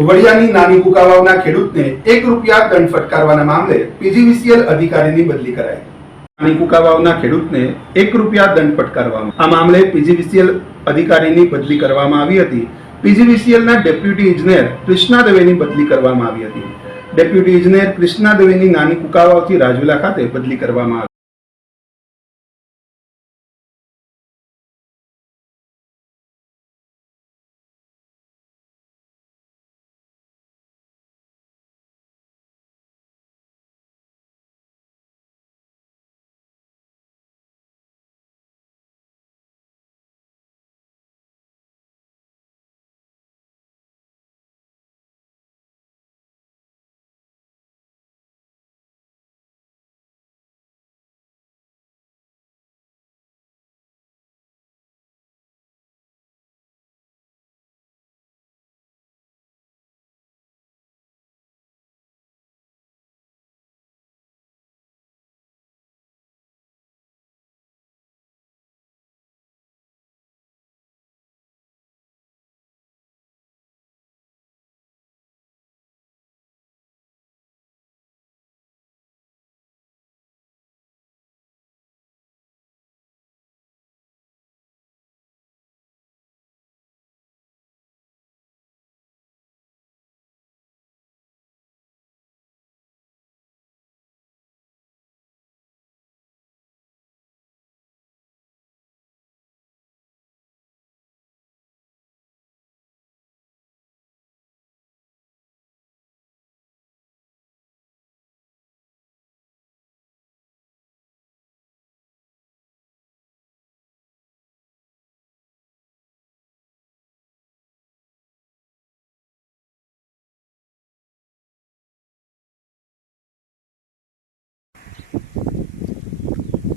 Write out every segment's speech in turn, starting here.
વડિયાની નાની કુકાવાવના ખેડૂતને એક રૂપિયા દંડ ફટકારવાના મામલે પીજીવીસીએલ અધિકારીની બદલી કરાઈ. નાની કુકાવાવના ખેડૂતને એક રૂપિયા દંડ ફટકારવામાં આ મામલે પીજીવીસીએલ અધિકારીની બદલી કરવામાં આવી હતી. પીજીવીસીએલના ડેપ્યુટી ઇજનેર કૃષ્ણા દવેની બદલી કરવામાં આવી હતી. ડેપ્યુટી ઇજનેર કૃષ્ણા દવેની નાની કુકાવાવથી રાજુલા ખાતે બદલી કરવામાં આવી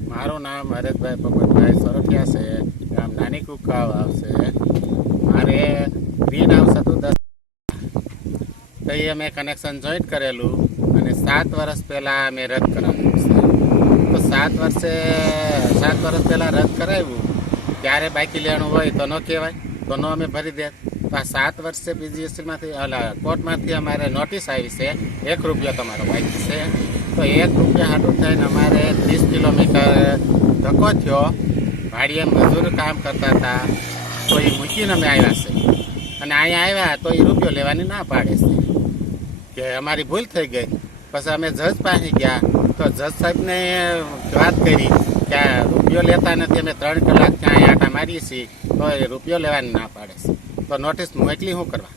મારું નામ હરેશભાઈ ભગવતભાઈ સોરઠિયા છે. ગામ નાની કુકાવ આવશે. મારે ગ્રીન હાઉસ હતું દસ તઈ અમે કનેક્શન જોઈન્ટ કરેલું અને સાત વર્ષ પહેલાં અમે રદ કરાવ્યું છે. તો સાત વર્ષે, સાત વર્ષ પહેલાં રદ કરાવ્યું. ત્યારે બાકી લેણું હોય તો ન કહેવાય, તો ન અમે ભરી દે તો આ સાત વર્ષે બીજીએસસીમાંથી ઓલા કોર્ટમાંથી અમારે નોટિસ આવી છે. એક રૂપિયો તમારો બાકી છે. તો એક રૂપિયા હાટું થઈને અમારે ત્રીસ કિલોમીટર ધક્કો થયો. ભાડીએ મજૂર કામ કરતા હતા, તો એ મૂકીને અમે આવ્યા છે અને અહીંયા આવ્યા તો એ રૂપિયો લેવાની ના પાડે છે. કે અમારી ભૂલ થઈ ગઈ. પછી અમે જજ પાસે ગયા. તો જજ સાહેબને વાત કરી કે રૂપિયો લેતા નથી, અમે ત્રણ કલાક ત્યાં આટા મારીએ છીએ. તો એ રૂપિયો લેવાની ના પાડે છે. તો નોટિસ મોકલી શું કરવા?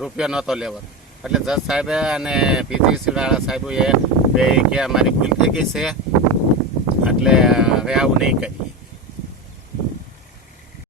રૂપિયો નહોતો લેવો. એટલે જજ સાહેબે અને પીજીસી વાળા સાહેબોએ બે કે અમારી ભૂલ થઈ ગઈ છે. એટલે હવે આવું નહીં કરી